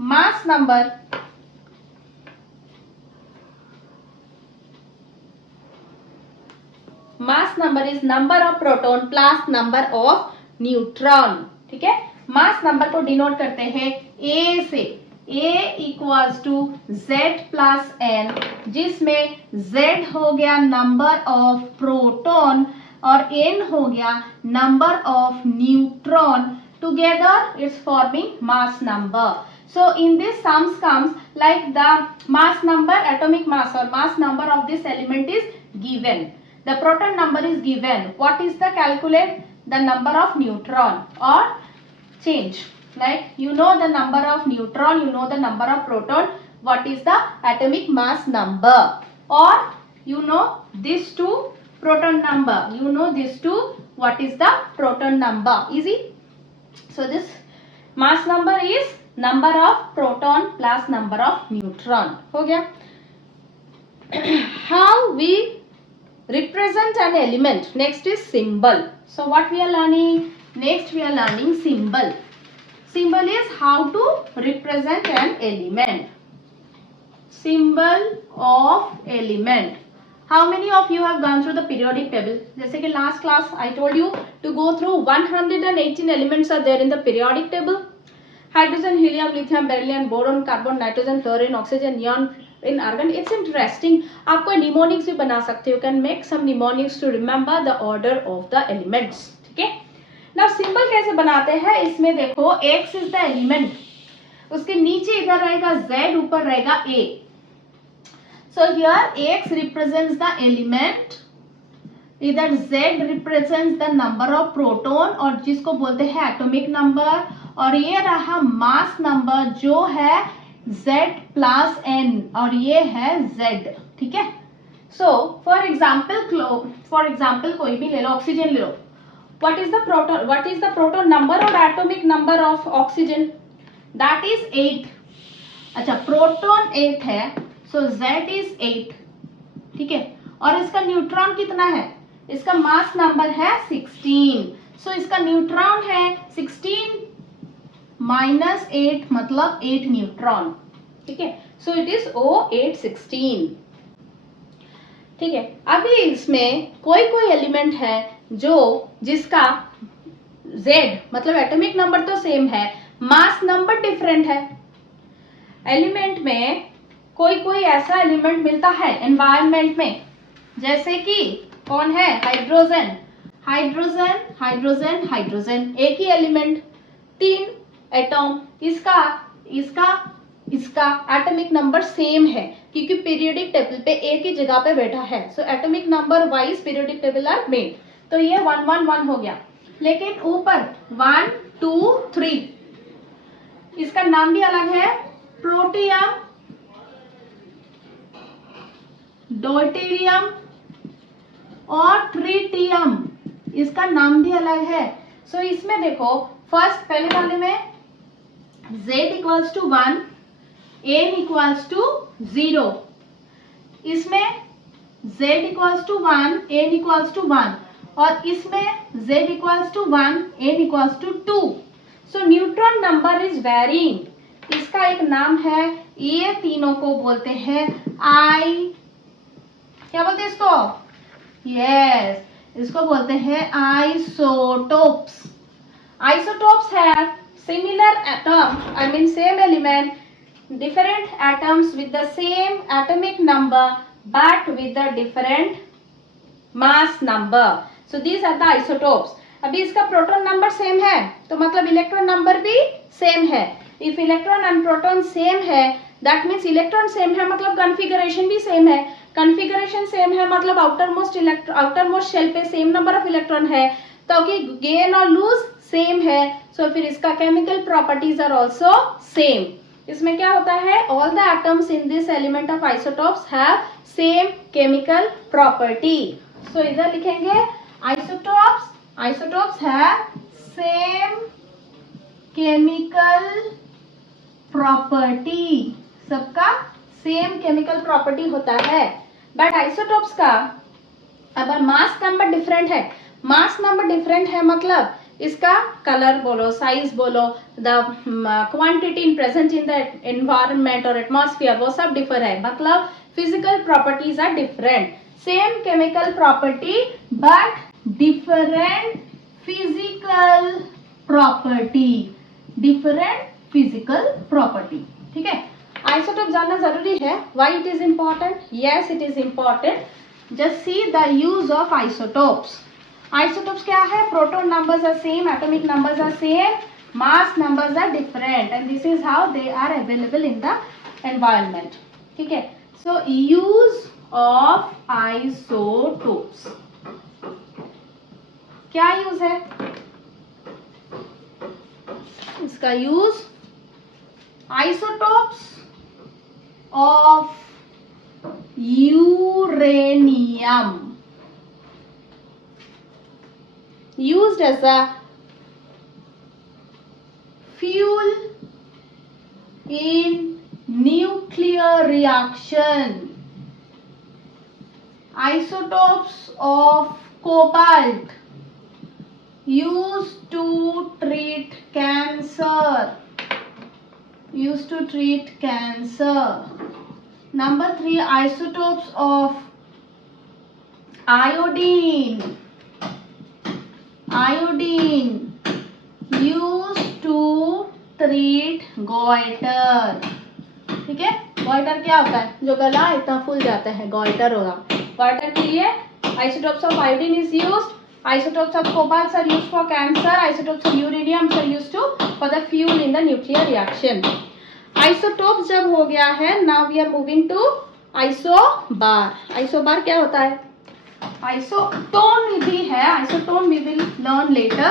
Mass number is number of proton plus number of neutron. ठीक है. मास नंबर को डिनोट करते हैं A से. A equals to Z plus N, जिसमें Z हो गया नंबर ऑफ प्रोटॉन और N हो गया number of neutron. Together it's forming mass number. So in this sums comes like the mass number, atomic mass or mass number of this element is given. The proton number is given. What is the calculate? The number of neutron or change. Like you know the number of neutron, you know the number of proton. What is the atomic mass number? Or you know these two proton number. You know these two. What is the proton number? Easy. So this mass number is number of proton plus number of neutron. हो गया. How we represent an element? Next is symbol. So what we are learning? Next we are learning symbol. Symbol is how to represent an element. Symbol of element. How many of you have gone through the periodic table? जैसे कि last class I told you to go through 118 elements are there in the periodic table. Hydrogen, helium, lithium, beryllium, boron, carbon, nitrogen, fluorine, oxygen, neon, in argon. It's interesting. आप कोई mnemonics भी बना सकते हो. You can make some mnemonics to remember the order of the elements. ठीक है. Now symbol कैसे बनाते हैं? इसमें देखो X is the element. उसके नीचे इधर रहेगा Z, ऊपर रहेगा A. So here X represents the element. इधर Z represents the number of proton और जिसको बोलते हैं atomic number. और ये रहा मास नंबर जो है Z प्लस N और ये है Z. ठीक है. सो फॉर एग्जाम्पल कोई भी ले लो, ऑक्सीजन ले लो. What is the proton number or atomic number of oxygen? That is 8. अच्छा, प्रोटॉन 8 है, so Z is 8. ठीक है. और इसका न्यूट्रॉन कितना है? इसका मास नंबर है 16. so इसका न्यूट्रॉन है 16 माइनस 8 मतलब 8 न्यूट्रॉन. ठीक है. So it is O816. ठीक है. अभी इसमें कोई एलिमेंट है जिसका Z मतलब एटॉमिक नंबर तो सेम है, मास नंबर डिफरेंट है. एलिमेंट में कोई ऐसा एलिमेंट मिलता है एनवायरनमेंट में, जैसे कि कौन है? हाइड्रोजन. एक ही एलिमेंट, 3 एटॉम. इसका एटॉमिक नंबर सेम है क्योंकि पीरियोडिक टेबल पे एक ही जगह पे बैठा है. So atomic number wise periodic table are made. तो ये 1 1 1 हो गया। लेकिन ऊपर 1 2 3 इसका नाम भी अलग है, प्रोटियम, डोटेरियम और ट्रिटियम, इसका नाम भी अलग है। सो इसमें देखो फर्स्ट पहले वाले में Z equals to 1, N equals to 0, इसमें Z equals to 1, N equals to 1 और इसमें Z equals to 1, N equals to 2। So neutron number is varying. इसका एक नाम है, ये तीनों को बोलते हैं क्या बोलते हैं इसको? यस, इसको बोलते हैं isotopes. Isotopes have similar atom, I mean same element, different atoms with the same atomic number but with the different mass number. So these are the isotopes. अभी इसका प्रोटॉन नंबर सेम है तो मतलब electron number भी same है। If electron and proton same है that means electron same है मतलब कॉन्फ़िगरेशन भी सेम है, कॉन्फ़िगरेशन सेम है मतलब आउटरमोस्ट शेल पे सेम नंबर ऑफ इलेक्ट्रॉन है, तो कि गेन और लूज सेम है। सो फिर इसका chemical properties are also same. इसमें क्या होता है, all the atoms in this element of isotopes have same chemical property. So इधर लिखेंगे isotopes have same chemical property, सबका सेम केमिकल प्रॉपर्टी होता है। बट आइसोटोप्स का अगर मास नंबर डिफरेंट है, मास नंबर डिफरेंट है मतलब इसका कलर बोलो, साइज बोलो, the quantity in present in the environment और एटमॉस्फेयर वो सब डिफर है, मतलब physical properties are different. Same chemical property but different physical property, different physical property. ठीक है, आइसोटोप जानना जरूरी है। Why it is important? Yes it is important. Just see the use of isotopes. Isotopes क्या है? Proton numbers are same, atomic numbers are same, mass numbers are different and this is how they are available in the environment. ठीक है, so use of isotopes, क्या use है इसका? Use isotopes of uranium used as a fuel in nuclear reaction. Isotopes of cobalt used to treat cancer, used to treat cancer. Number 3, isotopes of iodine used to treat goiter। ठीक है, goiter क्या होता है? जो गला इतना फूल जाता है, goiter होगा। goiter के लिए isotopes of iodine is used, isotopes of cobalt are used for cancer, isotopes of uranium are used to for the fuel in the nuclear reaction। isotopes जब हो गया है, now we are moving to isobar। isobar क्या होता है? Isotone विधि है, isotone we will learn later,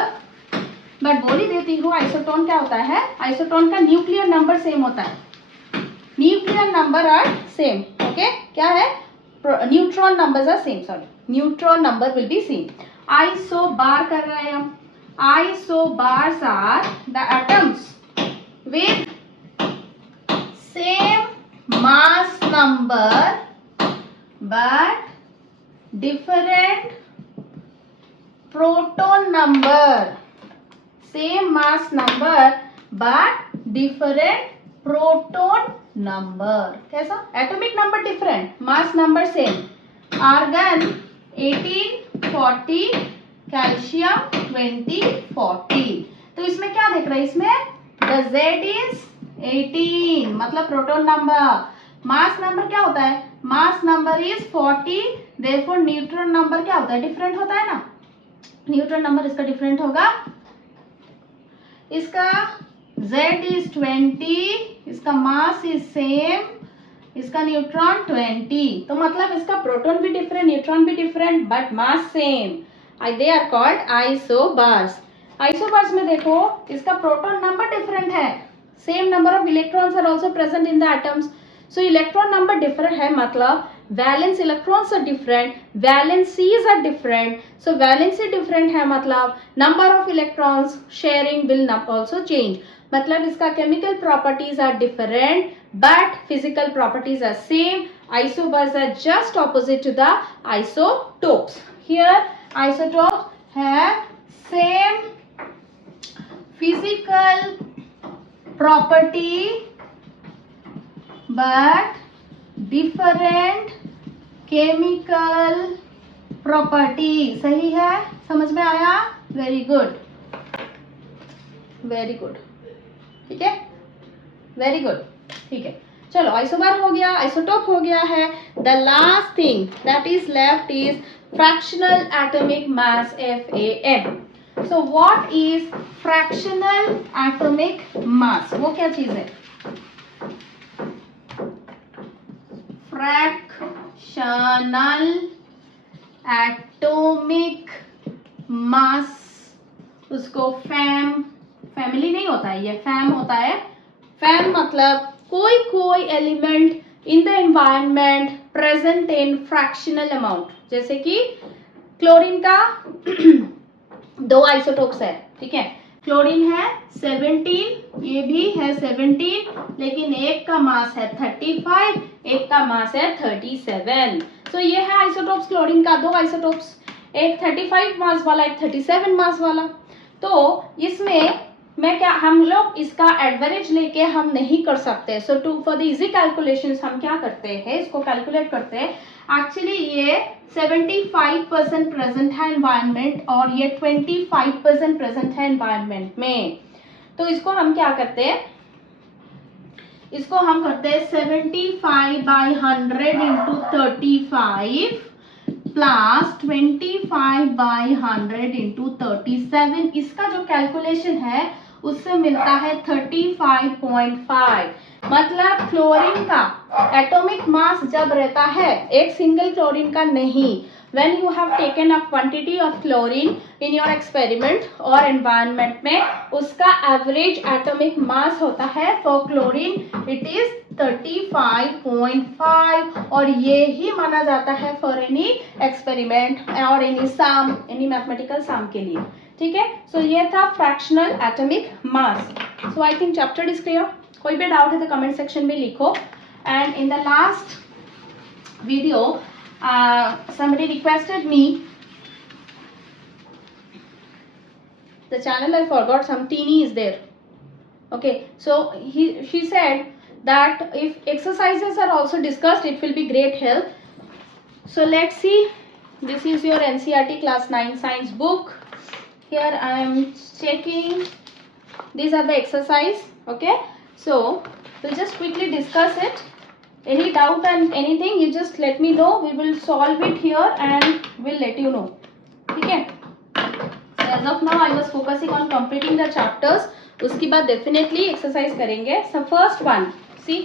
but बोल ही देती हूँ आइसोटोन क्या होता है। आइसोटोन का न्यूक्लियर नंबर सेम होता है, nuclear number are same. Okay, क्या है? Neutron numbers are same, sorry neutron number will be same. Isobar कर रहे हैं हम। Isobars are the atoms with same mass number but different proton number, same mass number but different proton number। कैसा? atomic number different, mass number same। argon 18 40, calcium 20 40। तो इसमें क्या देख रहे हैं? इसमें the Z is 18 मतलब प्रोटॉन नंबर। मास नंबर क्या होता है? Mass number is 40, therefore neutron number क्या होता है? डिफरेंट होता है ना, न्यूट्रॉन नंबर इसका डिफरेंट होगा। इसका Z इज 20, इसका मास इज सेम, इसका न्यूट्रॉन 20, तो मतलब इसका प्रोटॉन भी डिफरेंट, न्यूट्रॉन भी different but mass same. They are called isobars. Isobars में देखो इसका प्रोटॉन नंबर डिफरेंट है, same number of electrons are also present in the atoms, so electron number different है, मतलब valence electrons are different, valencies are different, so valency different है मतलब number of electrons sharing will also change, मतलब इसका chemical properties are different but physical properties are same. Isobars are just opposite to the isotopes. Here isotopes have same physical property but different chemical property. सही है, समझ में आया? Very good, very good, ठीक है, very good, ठीक है। चलो आइसोबर हो गया, आइसोटोप हो गया है। The last thing that is left is fractional atomic mass FAM। So what is fractional atomic mass? वो क्या चीज है? फ्रैक्शनल एटॉमिक मास, उसको फैम, फैमिली नहीं होता है, ये फैम होता है। फैम मतलब कोई element in the environment present in fractional amount, जैसे कि क्लोरीन का 2 आइसोटोप्स है, ठीक है, क्लोरीन है 17, ये भी है 17, लेकिन एक का मास है 35, एक का मास है 37। तो ये है आइसोटोप्स क्लोरीन का, 2 आइसोटोप्स, एक 35 मास वाला, एक 37 मास वाला। तो इसमें मैं क्या, हम लोग इसका एवरेज लेके हम नहीं कर सकते, so to for the easy calculations हम क्या करते हैं, इसको कैलकुलेट करते हैं। एक्चुअली ये 75% प्रेजेंट है एनवायरनमेंट और ये 25% प्रेजेंट है एनवायरनमेंट में, तो इसको हम क्या करते हैं, इसको हम करते हैं 75/100 इंटू 35 प्लस 25/100 इंटू 37। इसका जो कैलकुलेशन है उससे मिलता है 35.5। मतलब क्लोरीन का एटॉमिक मास जब रहता है, एक सिंगल क्लोरीन का नहीं, when you have taken a quantity of chlorine in your experiment और environment में, उसका average atomic mass होता है for chlorine it is 35.5 और ये ही माना जाता है for any experiment और any sum, any mathematical sum के लिए, ठीक है। सो ये था fractional atomic mass। So I think chapter is clear। कोई भी डाउट है तो कमेंट सेक्शन में लिखो। And in the last video somebody requested me, the channel I forgot, some teeny is there, okay, so she said that if exercises are also discussed it will be great help. So let's see, this is your NCERT class 9 science book. Here I am checking, these are the exercise, okay, so we'll just quickly discuss it. Any doubt and anything you just let me know, we will solve it here and we'll let you know, ठीक है। So as of now I was focusing on completing the chapters, उसके बाद definitely exercise करेंगे। So first one, see,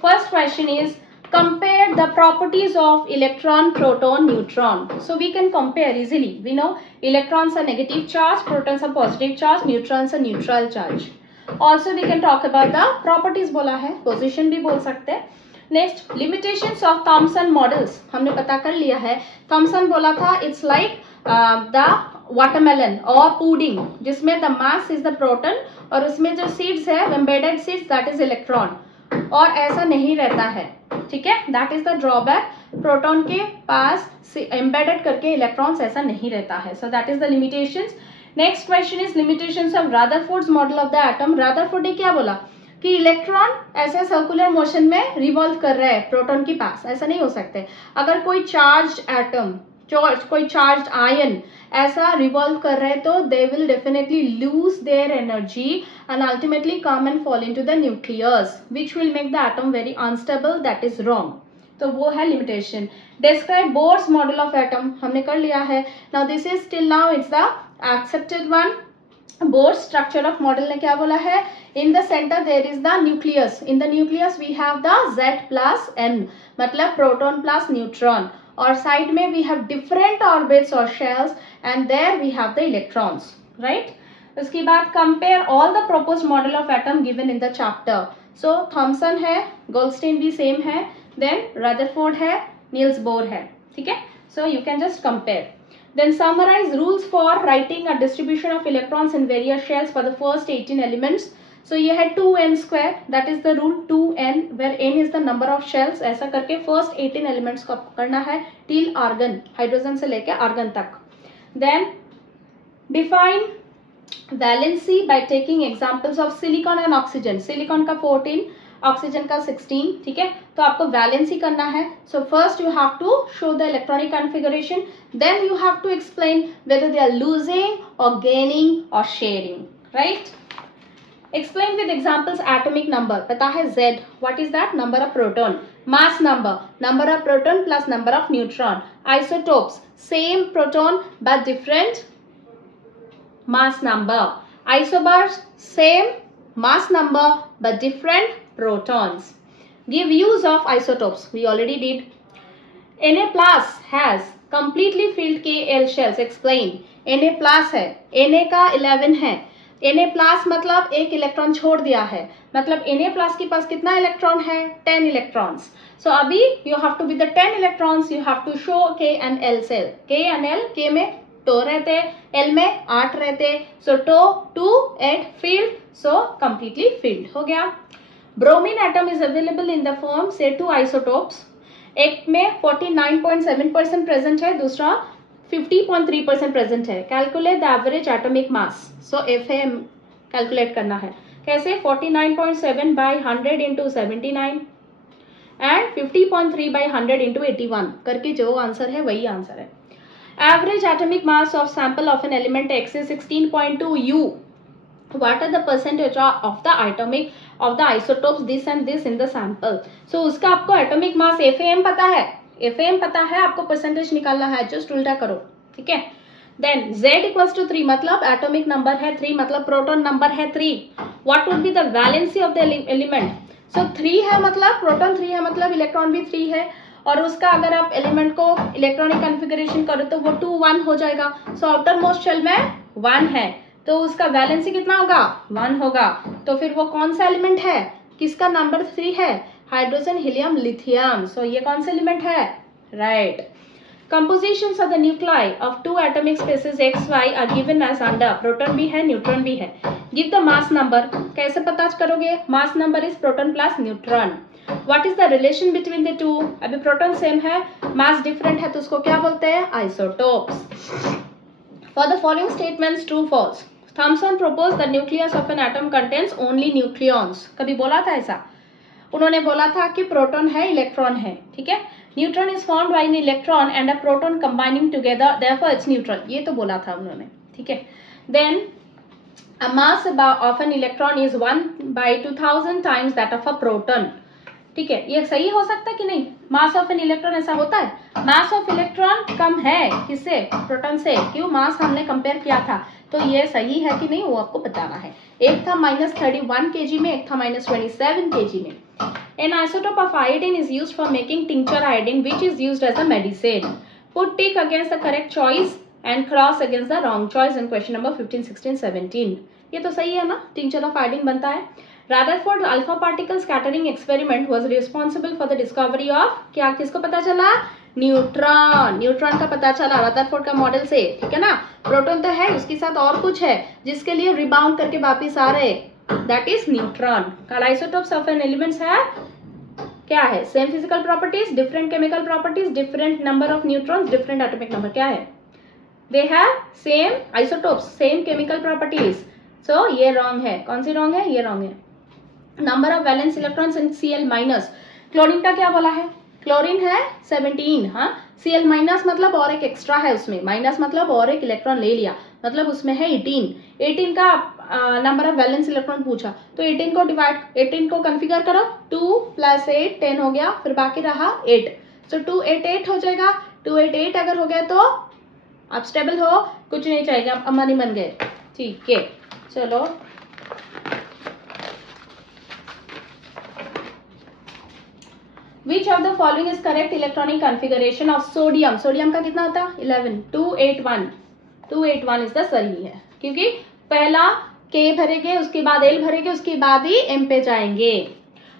first question is compare the properties of electron, proton, neutron. So we can compare easily, we know electrons are negative charge, protons are positive charge, neutrons are neutral charge. Also we can talk about the properties, बोला है, position भी बोल सकते हैं। Next limitations of Thomson models हमने पता कर लिया है। थॉमसन बोला था इट्स लाइक द वाटरमेलन और पुडिंग, जिसमें the mass is the proton और उसमें जो सीड्स है embedded seeds that is electron, और ऐसा नहीं रहता है, ठीक है, that is the drawback. Proton के पास एम्बेडेड करके इलेक्ट्रॉन्स ऐसा नहीं रहता है, so that is the limitations. Next question is limitations of Rutherford's model of the atom. Rutherford ने क्या बोला कि इलेक्ट्रॉन ऐसे सर्कुलर मोशन में रिवॉल्व कर रहे हैं प्रोटॉन के पास, ऐसा नहीं हो सकते। अगर कोई चार्ज एटम, कोई चार्ज आयन ऐसा रिवॉल्व कर रहे हैं तो they will definitely lose their energy and ultimately come and fall into the nucleus which will make the atom very unstable, that is wrong. तो वो है limitation. Describe Bohr's model of atom हमने कर लिया है। Now this is till now it's the accepted one. Bohr's structure of model ने क्या बोला है, इन the center there is the nucleus, in the nucleus we have the Z plus N, मतलब proton plus neutron, और side में we have different orbits or shells and there we have the electrons, right? उसके बाद compare all the proposed model of atom given in the chapter. So Thomson है, Goldstein भी same है, then Rutherford है, Niels Bohr है, ठीक है? So you can just compare. Then summarize rules for writing a distribution of electrons in various shells for the first 18 elements. So ये है 2n square, that is the rule 2n, where n is the number of shells. ऐसा करके first 18 elements को आपको करना है till argon, hydrogen से लेके argon तक. Then define valency by taking examples of silicon and oxygen. Silicon का 14, ऑक्सीजन का 16, ठीक है? तो आपको वैलेंसी करना है. So first you have to show the electronic configuration, then you have to explain whether they are losing or gaining or sharing, right? Explain with examples atomic number. पता है Z, what is that? Number of proton. Mass number, number of proton plus number of neutron. Isotopes, same proton but different mass number. Isobars, same mass number but different protons. Give use of isotopes. We already did. Na plus has completely filled Kl shells. Explain. Na plus है, Na का 11 है. Na plus मतलब एक electron छोड़ दिया है, मतलब Na plus के पास कितना इलेक्ट्रॉन है? 10 electrons. So अभी you have to with the 10 electrons you have to show K and L cell. K and L, K में 2 रहते, L में 8 रहते. So 2, 8 filled, so completely filled हो गया. Bromine atom is available in the form say 2 isotopes. एक में 49.7% present है, दूसरा 50.3% प्रेजेंट है. Calculate the average atomic mass. So FAM calculate करना है. कैसे? 49.7 by 100 into 79 and 50.3 by 100 into 81 करके जो आंसर है वही आंसर है. Average atomic mass of sample of an element X is 16.2 U. What are the percentage of the atomic of the isotopes this and this in the sample? So उसका आपको atomic mass FAM पता है, FAM पता है, आपको percentage निकालना है, just उल्टा करो, ठीक है? देन Z इक्वल्स टू 3 मतलब एटॉमिक नंबर है 3, मतलब प्रोटॉन नंबर है 3. What would be the valency of the element? So 3 है मतलब प्रोटॉन 3 है मतलब इलेक्ट्रॉन भी 3 है, और उसका अगर आप एलिमेंट को इलेक्ट्रॉनिक कॉन्फ़िगरेशन करो तो वो 2 1 हो जाएगा. सो आउटर मोस्ट शेल में 1 है, तो उसका वैलेंसी कितना होगा? 1 होगा. तो फिर वो कौन सा एलिमेंट है? किसका नंबर 3 है? Hydrogen, helium, lithium. सो ये कौन सा एलिमेंट है? Right. Compositions of the nuclei of 2 atomic spaces X, Y are given as under. Proton भी है, न्यूट्रॉन भी है. Give the mass number. कैसे पता करोगे? Mass number is proton plus neutron. What is the relation between the two? अभी proton same है, मास different है, तो उसको क्या बोलते हैं? Isotopes. For the following statements, true, false. Thomson proposed the nucleus of an atom contains only nucleons. कभी बोला था ऐसा? उन्होंने बोला था कि प्रोटॉन है, इलेक्ट्रॉन है, ठीक है? Neutron is formed by an electron and a proton combining together, therefore it's neutral. ये तो बोला था उन्होंने, ठीक है? Then a mass of an electron is 1/2000 times that of a proton. ठीक है, ये सही हो सकता है कि नहीं? मास ऑफ एन इलेक्ट्रॉन ऐसा होता है? मास ऑफ इलेक्ट्रॉन कम है किससे? प्रोटॉन से. क्यों? मास हमने कंपेयर किया था, तो ये सही है कि नहीं वो आपको बताना है. एक था -31 kg में, एक था -27 kg में. An isotope of iodine is used for making tincture iodine, which is used as a medicine. Put tick against the correct choice and cross against the wrong choice in question number 15, 16, 17. ये तो सही है ना? tincture of iodine बनता है. Rutherford alpha particle scattering experiment was responsible for the discovery of, क्या किसको पता चला? न्यूट्रॉन. न्यूट्रॉन का पता चला रदरफोर्ड का मॉडल से, ठीक है ना? प्रोटॉन तो है, उसके साथ और कुछ है जिसके लिए रिबाउंड करके वापिस आ रहे, that is neutron. Isotopes of an elements है क्या है? Same physical properties, different chemical properties, different number of neutrons, different atomic number. क्या है? They have same isotopes, same chemical properties. So ये रॉन्ग है. कौन सी रॉन्ग है? ये रॉन्ग है. Number of valence electrons in Cl-. Chlorine का क्या बोला है? क्लोरीन है 17. हाँ, Cl- मतलब और एक एक्स्ट्रा है उसमें, माइनस मतलब और एक इलेक्ट्रॉन ले लिया, मतलब उसमें है 18. 18 का नंबर ऑफ वैलेंस इलेक्ट्रॉन पूछा, तो 18 को कॉन्फ़िगर करो. 2 + 8 10 हो गया, फिर बाकी रहा 8. सो 288 हो जाएगा. 288 अगर हो गया तो आप स्टेबल हो, कुछ नहीं चाहिए, आप अम्बानी बन गए. ठीक है, चलो. Which of the following is correct electronic configuration of sodium. Sodium का कितना होता है 11. 281 इज द सही है, क्योंकि पहला K भरेंगे, उसके बाद L भरेंगे, उसके बाद ही M पे जाएंगे.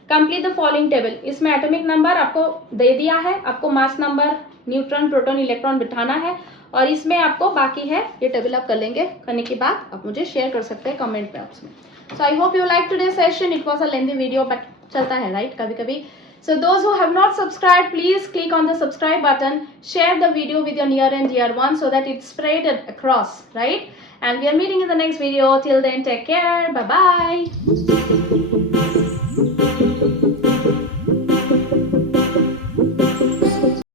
Complete the following table. इसमें एटॉमिक नंबर आपको दे दिया है, आपको mass number, neutron, proton, electron बिठाना है, और इसमें आपको बाकी है ये टेबल आप कर लेंगे. करने के बाद आप मुझे शेयर कर सकते हैं कमेंट बॉक्स में. So I hope you like today session. It was a lengthy video but चलता है राइट कभी कभी. So those who have not subscribed, please click on the subscribe button, share the video with your near and dear ones so that it's spread across, right? And we are meeting in the next video. Till then, take care. Bye bye.